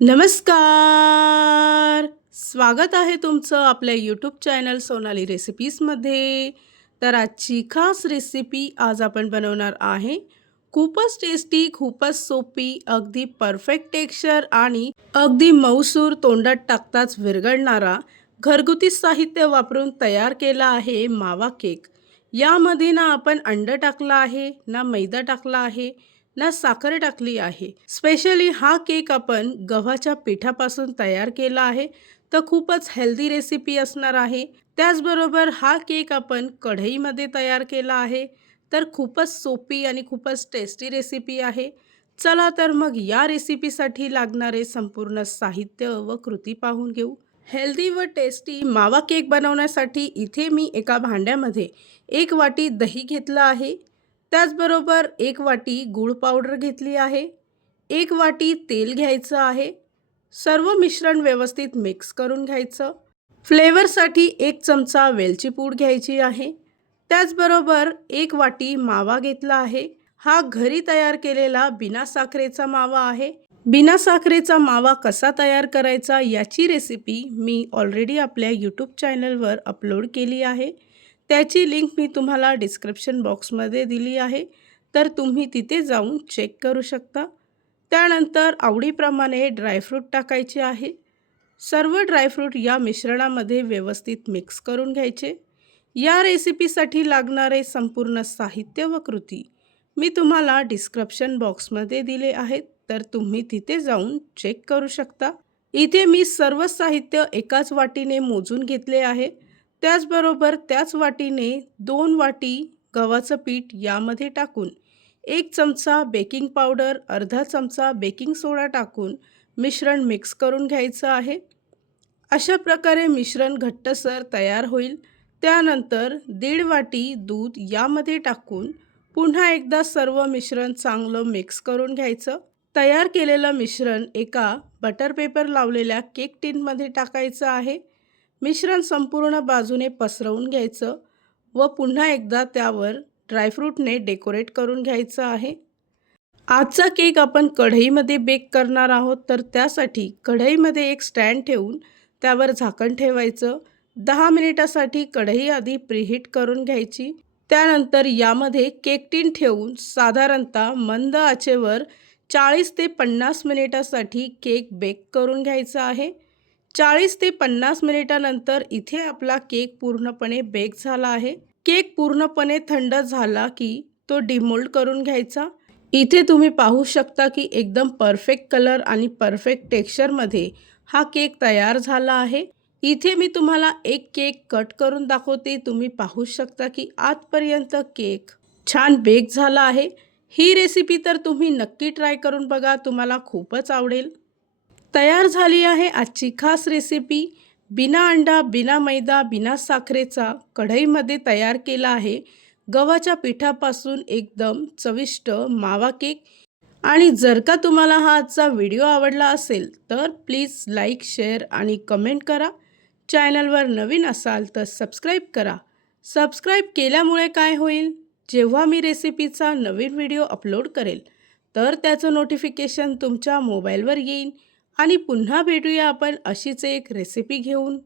नमस्कार. स्वागत आहे तुमचं आपल्या यूट्यूब चॅनल सोनाली रेसिपीजमध्ये. तर आजची खास रेसिपी आज आपण बनवणार आहे. खूपच टेस्टी, खूपच सोपी, अगदी परफेक्ट टेक्स्चर आणि अगदी मऊसूर तोंडात टाकताच विरघळणारा घरगुती साहित्य वापरून तयार केला आहे मावा केक. यामध्ये ना आपण अंड टाकलं आहे, ना मैदा टाकला आहे, ना साखर टाकली आहे. स्पेशली हा केक आपण गव्हाच्या पिठापासून तयार केला आहे. तर खूपच हेल्दी रेसिपी असणार आहे. त्याचबरोबर हा केक आपण कढईमध्ये तयार केला आहे. तर खूपच सोपी आणि खूपच टेस्टी रेसिपी आहे. चला तर मग या रेसिपीसाठी लागणारे संपूर्ण साहित्य व कृती पाहून घेऊ. हेल्दी व टेस्टी मावा केक बनवण्यासाठी इथे मी एका भांड्यामध्ये 1 वाटी दही घेतलं आहे. त्याचबरोबर 1 वाटी गूळ पावडर घेतली आहे. 1 वाटी तेल घ्यायचं आहे. सर्व मिश्रण व्यवस्थित मिक्स करून घ्यायचं. फ्लेवरसाठी 1 चमचा वेलची पूड घ्यायची आहे. त्याचबरोबर 1 वाटी मावा घेतला आहे. हा घरी तयार केलेला बिना साखरेचा मावा आहे. बिना साखरेचा मावा कसा तयार करायचा याची रेसिपी मी ऑलरेडी आपल्या यूट्यूब चॅनलवर अपलोड केली आहे. त्याची लिंक मी तुम्हाला डिस्क्रिप्शन बॉक्समध्ये दिली आहे. तर तुम्ही तिथे जाऊन चेक करू शकता. त्यानंतर आवडीप्रमाणे ड्रायफ्रूट टाकायचे आहे. सर्व ड्रायफ्रूट या मिश्रणामध्ये व्यवस्थित मिक्स करून घ्यायचे. या रेसिपीसाठी लागणारे संपूर्ण साहित्य व कृती मी तुम्हाला डिस्क्रिप्शन बॉक्समध्ये दिले आहेत. तर तुम्ही तिथे जाऊन चेक करू शकता. इथे मी सर्व साहित्य एकाच वाटीने मोजून घेतले आहे. त्याचबरोबर त्याच वाटीने 2 वाटी गव्हाचं पीठ यामध्ये टाकून 1 चमचा बेकिंग पावडर, अर्धा चमचा बेकिंग सोडा टाकून मिश्रण मिक्स करून घ्यायचं आहे. अशा प्रकारे मिश्रण घट्टसर तयार होईल. त्यानंतर 1.5 वाटी दूध यामध्ये टाकून पुन्हा एकदा सर्व मिश्रण चांगलं मिक्स करून घ्यायचं. तयार केलेलं मिश्रण एका बटर पेपर लावलेल्या केक टिनमध्ये टाकायचं आहे. मिश्रण संपूर्ण बाजूने पसरवून घ्यायचं व पुन्हा एकदा त्यावर ड्रायफ्रूटने डेकोरेट करून घ्यायचं आहे. आजचा केक आपण कढईमध्ये बेक करणार आहोत. तर त्यासाठी कढईमध्ये एक स्टँड ठेवून त्यावर झाकण ठेवायचं. 10 मिनिटासाठी कढई आधी प्रीहीट करून घ्यायची. त्यानंतर यामध्ये केक टिन ठेवून साधारणतः मंद आचेवर 40 ते 50 मिनिटासाठी केक बेक करून घ्यायचा आहे. 40 ते 50 मिनिटानंतर इथे आपला केक पूर्णपणे बेक झाला आहे. केक पूर्णपणे थंड झाला की तो डिमोल्ड करून घ्यायचा. इथे तुम्ही पाहू शकता की एकदम परफेक्ट कलर आणि परफेक्ट टेक्स्चरमध्ये हा केक तयार झाला आहे. इथे मी तुम्हाला एक केक कट करून दाखवते. तुम्ही पाहू शकता की आतपर्यंत केक छान बेक झाला आहे. ही रेसिपी तर तुम्ही नक्की ट्राय करून बघा, तुम्हाला खूपच आवडेल. तयार झाली आहे आजची खास रेसिपी. बिना अंडा, बिना मैदा, बिना साखरेचा कढईमध्ये तयार केला आहे गव्हाच्या पिठापासून एकदम चविष्ट मावा केक. आणि जर का तुम्हाला हा आजचा व्हिडिओ आवडला असेल तर प्लीज लाईक, शेअर आणि कमेंट करा. चॅनलवर नवीन असाल तर सबस्क्राईब करा. सबस्क्राईब केल्यामुळे काय होईल, जेव्हा मी रेसिपीचा नवीन व्हिडिओ अपलोड करेल तर त्याचं नोटिफिकेशन तुमच्या मोबाईलवर येईल. आणि पुन्हा भेटूया आपण अशीच एक रेसिपी घेऊन.